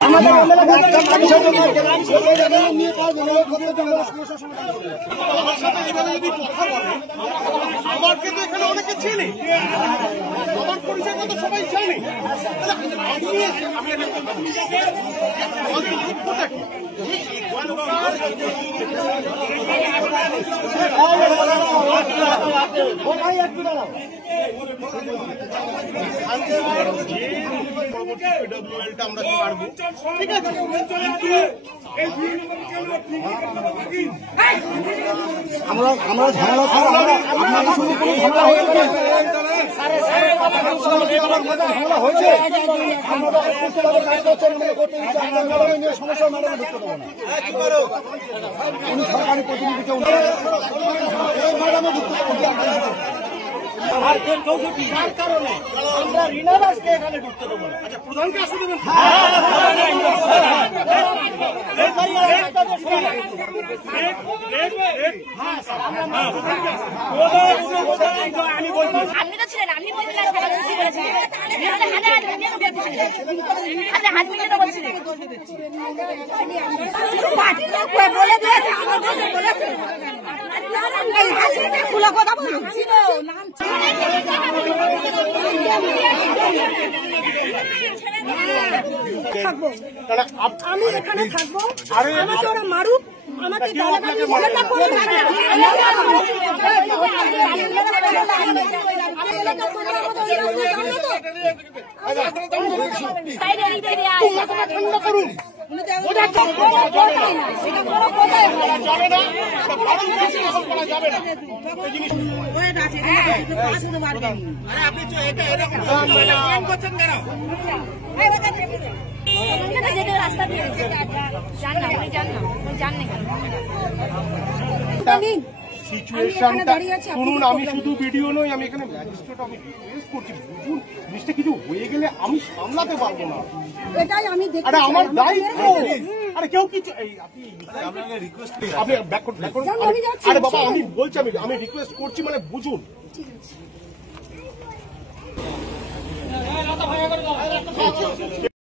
আমার কিন্তু এখানে অনেকে চিনি, আমার পরিচয় কথা সবাই জানি। আমরা পারবো, ঠিক আছে। আমরা ঝামেলা হয়েছে, সমস্যা ম্যাডামে ঢুকতে দেবো না। উনি সরকারি প্রতিনিধি কেউ ম্যাডামে ঢুকতে কারণে আমরা রিনারাজকে এখানে ঢুকতে দেবো না। আচ্ছা, প্রধানকে আসতে দেবেন। আপনি তো ছিলেন, আপনি বলছিলেন হাত মিলে তো বলছিলেন পার্টির লোক বলে দিয়েছে খুলে কথা বলছিল। আমি এখানে থাকবো, আমাকে ওরা মারুক, আমাকে ঠান্ডা করুন। রাস্তা দিয়ে জান না, উনি জান না, উনি জান না সিচুয়েশনটা শুনুন। আমি শুধু ভিডিও নই, আমি এখানে ম্যাজিস্ট্রেট, আমি রিকোয়েস্ট করছি, বুঝুন জিনিসটা কিছু হয়ে গেলে আমি সামলাতে পারবো না। এটাই আমি দেখি, আরে আমার দায়িত্ব। আরে কেউ কিছু আপনি ব্যাক করুন। আরে বাবা, আমি বলছি, আমি রিকোয়েস্ট করছি, মানে বুঝুন।